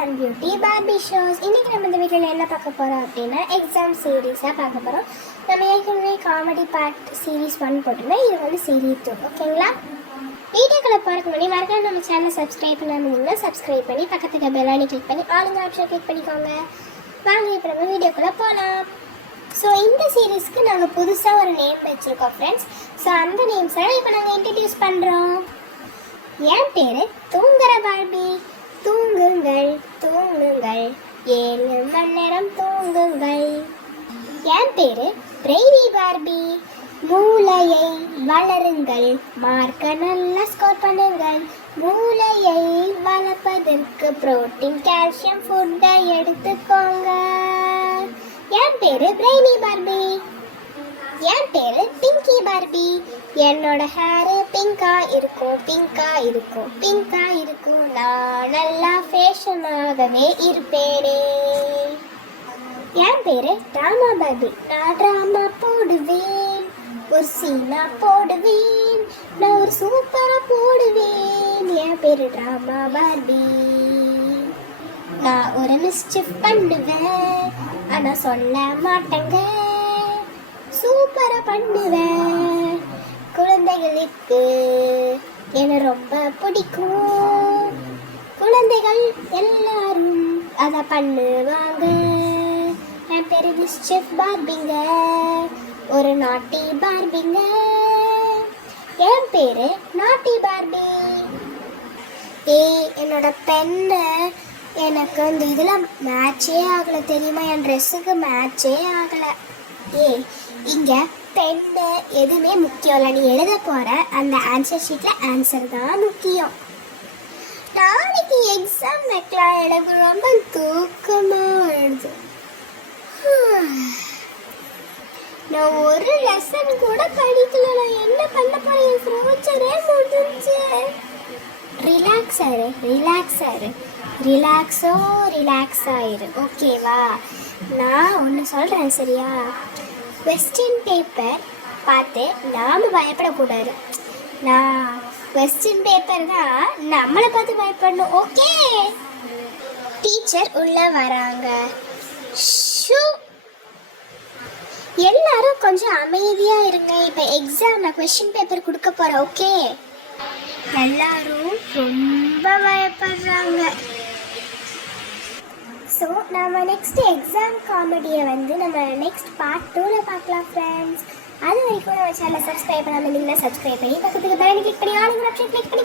And beauty Barbie shows. இன்றைக்கி நம்ம இந்த வீட்டில் என்ன பார்க்க போகிறோம் அப்படின்னா எக்ஸாம் சீரீஸாக பார்க்க போகிறோம். நம்ம ஏற்கனவே காமெடி பார்ட் சீரீஸ் 1 போட்டிருந்தோம். இது வந்து சீரீஸ் 2. ஓகேங்களா? வீடியோக்களை பார்க்க முன்னாடி மறக்காம நம்ம சேனலை சப்ஸ்கிரைப் பண்ணாமல் சப்ஸ்கிரைப் பண்ணி பக்கத்துக்கு பெல் கிளிக் பண்ணி ஆளுங்க ஆப்ஷன் கிளிக் பண்ணிக்கோங்க. வாங்க இப்போ நம்ம வீடியோக்குள்ளே போகலாம். ஸோ இந்த சீரீஸ்க்கு நாங்கள் புதுசாக ஒரு நேம் வச்சுருக்கோம் ஃப்ரெண்ட்ஸ். ஸோ அந்த நேம்ஸை இப்போ நாங்கள் இன்ட்ரடியூஸ் பண்ணுறோம். என் பேர் தூங்குற பார்பி. தூங்குங்கள் தூங்குங்கள் 7 மணி நேரம் தூங்குங்கள். என் பேரு பிரெய்னி பார்பி. மூளையை வளருங்கள், மார்க்க நல்லா ஸ்கோர் பண்ணுங்கள். மூளையை வளர்ப்பதற்கு புரோட்டீன் கால்சியம் ஃபுட்டை எடுத்துக்கோங்க. என் பேரு பிரெய்னி பார்பி. என் பேரு பிங்கி பார்பி. என்னோட ஹேரு பிங்கா இருக்கும், பிங்கா இருக்கும், பிங்கா இருக்கும். நான் நல்லா ஃபேஷனாகவே இருப்பேனே. என் பேரு ட்ராமா பார்பி. நான் ட்ராமா போடுவேன், ஒரு சீனா போடுவேன், நான் ஒரு சூப்பரா போடுவேன். என் பேரு ட்ராமா பார்பி. நான் ஒரு மிஸ்chief பண்ணுவேன், ஆனா சொல்ல மாட்டேங்க. சூப்பரா பண்ணுவேன். குழந்தைகளுக்கு என்ன ரொம்ப பிடிக்கும். குழந்தைகள் எல்லாரும் அதை பண்ணுவாங்க. என் பேரு மிஸ்chief பார்பிங்க, ஒரு நாட்டி பார்பிங்க. என் பேரு நாட்டி பார்பி. என்னோட பெண்ணு எனக்கு இந்த இதில் மேட்சே ஆகலை தெரியுமா? என் ட்ரெஸ்ஸுக்கு மேட்சே ஆகலை. இங்கே பெண்ணு எதுவுமே முக்கியம் இல்லை. நீ எழுத போகிற அந்த ஆன்சர் ஷீட்டில் ஆன்சர் தான் முக்கியம். நாளைக்கு எக்ஸாம் வைக்கலாம். எனக்கு ரொம்ப தூக்கமாக வருது. நான் ஒரு லெசன் கூட படிக்கல. நான் என்ன பண்ண போறேன்? என் ஃபியூச்சரே முடிஞ்சு. ரிலாக்ஸ் ஆயிரு, ரிலாக்ஸ் ஆயிரு, ரிலாக்ஸோ ரிலாக்ஸ் ஆயிரு. ஓகேவா? நான் ஒன்று சொல்கிறேன், சரியா? கொஸ்டின் பேப்பர் பார்த்து நாம் பயப்படக்கூடாது. நான் கொஸ்டின் பேப்பர் தான் நம்மளை பார்த்து பயப்படணும். ஓகே? டீச்சர் உள்ளே வராங்க. ஷூ, எல்லாரும் கொஞ்சம் அமைதியாக இருங்க. இப்போ எக்ஸாம் நான் கொஸ்டின் பேப்பர் கொடுக்க போகிறேன். ஓகே? எல்லாரும் ரொம்ப பயப்படுறாங்க. ஸோ நம்ம நெக்ஸ்ட் எக்ஸாம் காமெடியை வந்து நம்ம நெக்ஸ்ட் பார்ட் 2ல் பார்க்கலாம் ஃப்ரெண்ட்ஸ். அது வரைக்கும் நம்ம சேனலை சப்ஸ்கிரைப் பண்ணாமல் இருந்தீங்கன்னா சப்ஸ்கிரைப் பண்ணி பக்கத்துக்கு பெல் கிளிக் பண்ணி ஆளுங்க ஆப்ஷன் கிளிக் பண்ணி